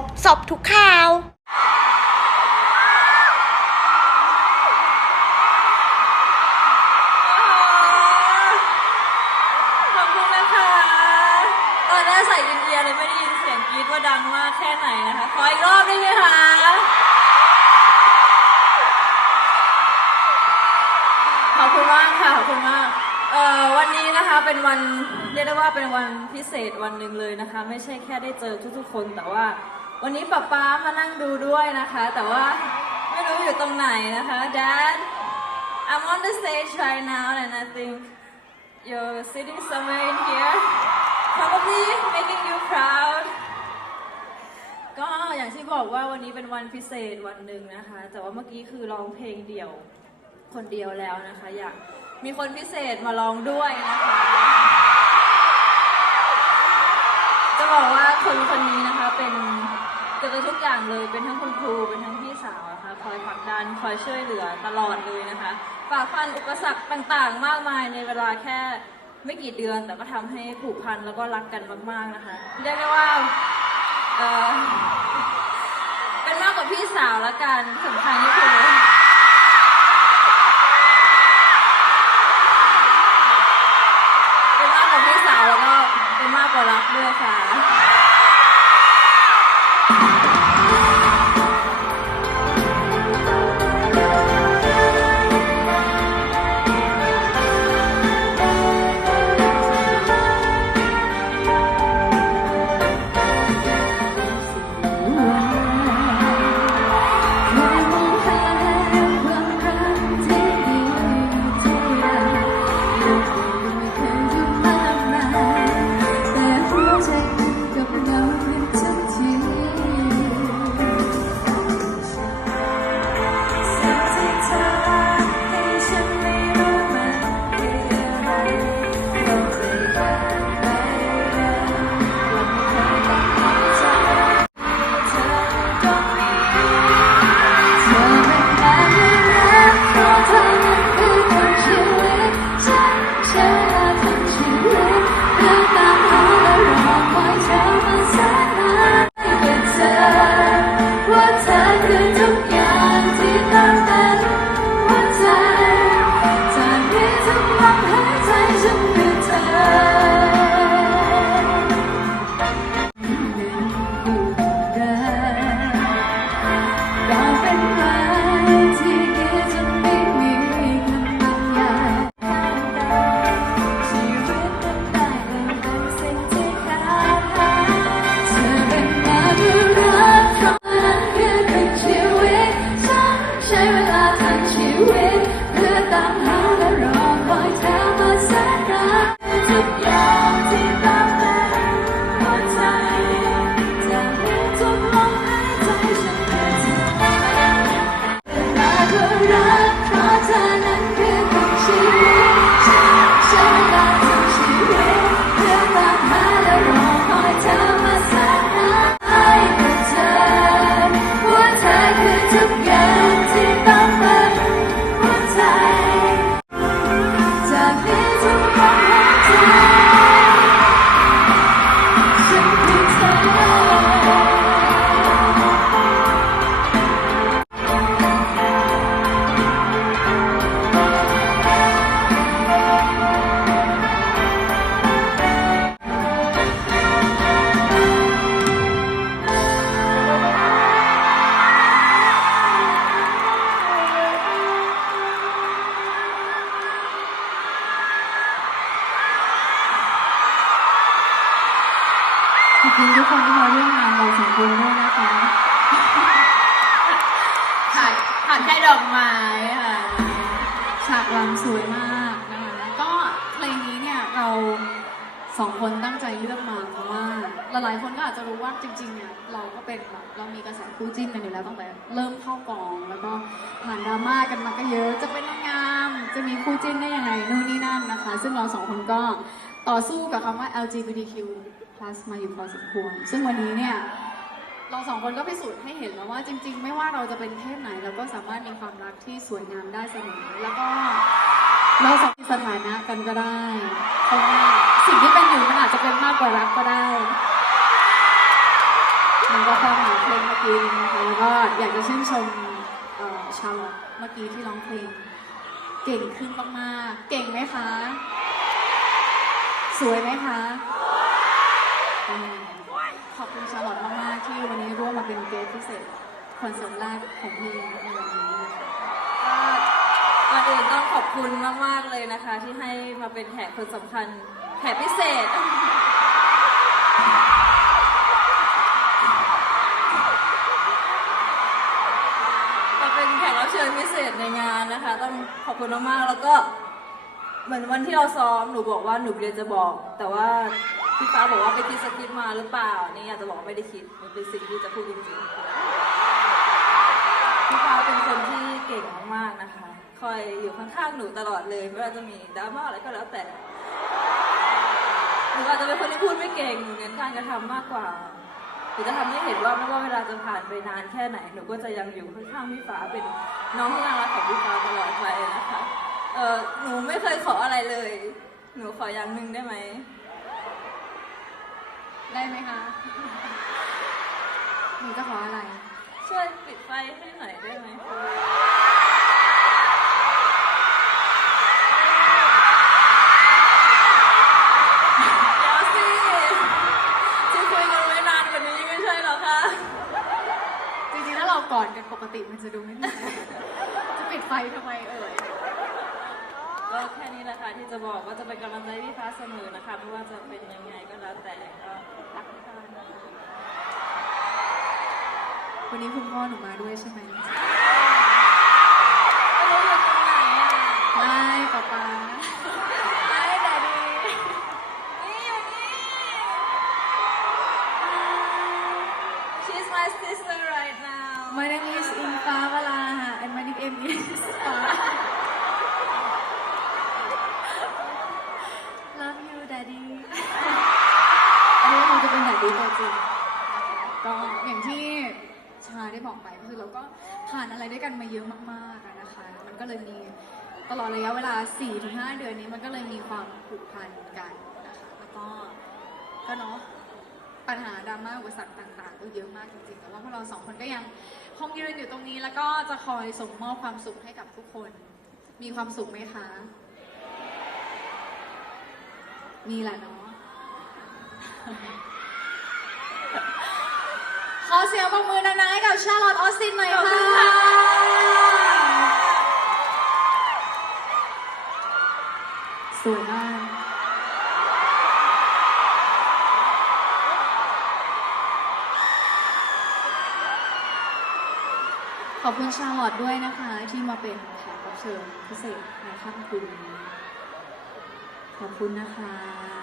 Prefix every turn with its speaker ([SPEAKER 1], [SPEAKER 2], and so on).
[SPEAKER 1] บสอบทุกข่าว
[SPEAKER 2] ขอบคุณนะคะ ตอนแรกใส่อินเอียร์เลยไม่ได้ยินเสียงกรี๊ดว่าดังมากแค่ไหนนะคะ ขออีกรอบได้ไหมคะขอบคุณมากค่ะ ขอบคุณมากเอ่อวันนี้นะคะเป็นวันเรียกได้ว่าเป็นวันพิเศษวันหนึ่งเลยนะคะ ไม่ใช่แค่ได้เจอทุกๆคนแต่ว่า วันนี้ป๊าป๊ามานั่งดูด้วยนะคะ แต่ว่าไม่รู้อยู่ตรงไหนนะคะ Dad I'm on the stage right now and I think you're sitting somewhere in here probably making you proud ก็อย่างที่บอกว่าวันนี้เป็นวันพิเศษวันหนึ่งนะคะ แต่ว่าเมื่อกี้คือร้องเพลงเดี่ยวคนเดียวแล้วนะคะ อยากมีคนพิเศษมาร้องด้วยนะคะ จะบอกว่าคนคนนี้นะคะเป็น กือบจะทุกอย่างเลย เป็นทั้งคุณครูเป็นทั้งพี่สาวนะคะคอยผลักดันคอยช่วยเหลือตลอดเลยนะคะฝ่าฟันอุปสรรคต่างๆ มากมายในเวลาแค่ไม่กี่เดือน แต่ก็ทำให้ผูกพันแล้วก็รักกันมากๆนะคะเรียกได้ว่าเอ่อเป็นมากกว่าพี่สาวละกันสำคัญที่คือเป็นมากกว่าพี่สาวแล้วก็เป็นมากกว่ารักด้วยค่ะ
[SPEAKER 3] ว่ ทั้ง คุ
[SPEAKER 4] ณทุกคนที่มาร่วมงานเราสองคนด้วยนะคะ
[SPEAKER 2] ขาดขาดแค่ดอกไม้ค่ะ
[SPEAKER 4] ฉากรำสวยมากนะคะก็เพลงนี้เนี่ยเราสองคนตั้งใจเลือกมาเพราะว่าหลายๆคนก็อาจจะรู้ว่าจริงๆเนี่ยเราก็เป็นแบบเรามีกระแสคู่จิ้นกันอยู่แล้วตั้งแต่เริ่มเข้ากองแล้วก็ผ่านดราม่ากันมาก็เยอะ จะเป็นนางงามจะมีคู่จิ้นได้ยังไงนู่นนี่นั่นนะคะ ซึ่งเราสองคนก็ต่อสู้กับคำว่า LGBTQ+ มาอยู่พอสมควรซึ่งวันนี้เนี่ยเราสองคนก็พิสูจน์ให้เห็นแล้วว่าจริง ๆ ไม่ว่าเราจะเป็นเพศไหนเราก็สามารถมีความรักที่สวยงามได้เสมอแล้วก็เราสองมีสถานะกันก็ได้เพราะว่าสิ่งที่เป็นอยู่มันอาจจะเป็นมากกว่ารักก็ได้มันก็ฟังหาเพลงเมื่อกี้นะคะแล้วก็อยากจะชื่นชมเอ่อชาลอตเมื่อกี้ที่ร้องเพลง เก่งขึ้นมากๆ เก่งไหมคะ สวยไหมคะ ขอบคุณชาลอตมากๆที่วันนี้ร่วมมาเป็นเกสพิเศษคอนเสิร์ตแรกของพี่ในวันนี้นะคะ
[SPEAKER 3] ก็ก่อนอื่นต้องขอบคุณมากๆเลยนะคะ ที่ให้มาเป็นแขกคนสำคัญแขกพิเศษ มาเป็นแขกรับเชิญพิเศษในงานนะคะ ต้องขอบคุณมากๆแล้วก็เหมือนวันที่เราซ้อมหนูบอกว่าหนูเรียนจะบอก แต่ว่า พี่ฟ้าบอกว่าไปคิดสคริปต์มาหรือเปล่า นี่อยากจะบอกว่าไม่ได้คิด มันเป็นสิ่งที่จะพูดจริงๆ พี่ฟ้าเป็นคนที่เก่งมากๆนะคะ คอยอยู่ข้างๆหนูตลอดเลยไม่ว่าจะมีดราม่าอะไรก็แล้วแต่ หนูอาจจะเป็นคนที่พูดไม่เก่งหนูเน้นการกระทำมากกว่าหนูจะทำให้เห็นว่าไม่ว่าเวลาจะผ่านไปนานแค่ไหน หนูก็จะยังอยู่ข้างๆพี่ฟ้าเป็นน้องที่น่ารักของพี่ฟ้าตลอดไปนะคะ เออหนูไม่เคยขออะไรเลย หนูขออย่างหนึ่งได้ไหม
[SPEAKER 4] ได้ไหมคะ หนูจะขออะไร
[SPEAKER 3] ช่วยปิดไฟให้หน่อยได้ไหมเดี๋ยวสิจะคุยกันไว้นานกว่านี้ไม่ใช่เหรอคะ
[SPEAKER 4] จริงๆ ถ้าเรากอดกันปกติมันจะดูไม่มีอะไรจะปิดไฟทำไมเอ่ย
[SPEAKER 3] ก็แค่นี้แหละค่ะที่จะบอกว่าจะเป็นกำลังใจพี่ฟ้าเสมอนะคะไม่ว่าจะเป็นยังไงก็แล้วแต่ก็รักพี่ฟ้านะคะ
[SPEAKER 4] วันนี้คุณพ่อหนูมาด้วยใช่ไหม
[SPEAKER 3] ด้
[SPEAKER 4] วยกันมาเยอะมากๆอะนะคะ มันก็เลยมีตลอดระยะเวลา 4-5 เดือนนี้มันก็เลยมีความผูกพันกันนะคะแล้วก็ก็เนาะปัญหาดราม่าอุปสรรคต่างๆ ก็เยอะมากจริงๆ แต่ว่าพวกเราสองคนก็ยังคงยืนอยู่ตรงนี้ แล้วก็จะคอยส่งมอบความสุขให้กับทุกคน มีความสุขไหมคะ มีแหละเนาะ อเสียงปรบมือดังๆให้กับชาลอตออสซินหน่อยค่ะ
[SPEAKER 3] คุณค่ะ
[SPEAKER 4] สวยมาก ขอบคุณชาลอตด้วยนะคะ ที่มาเป็นแขกรับเชิญพิเศษในค่ำคืนนี้ขอบคุณนะคะ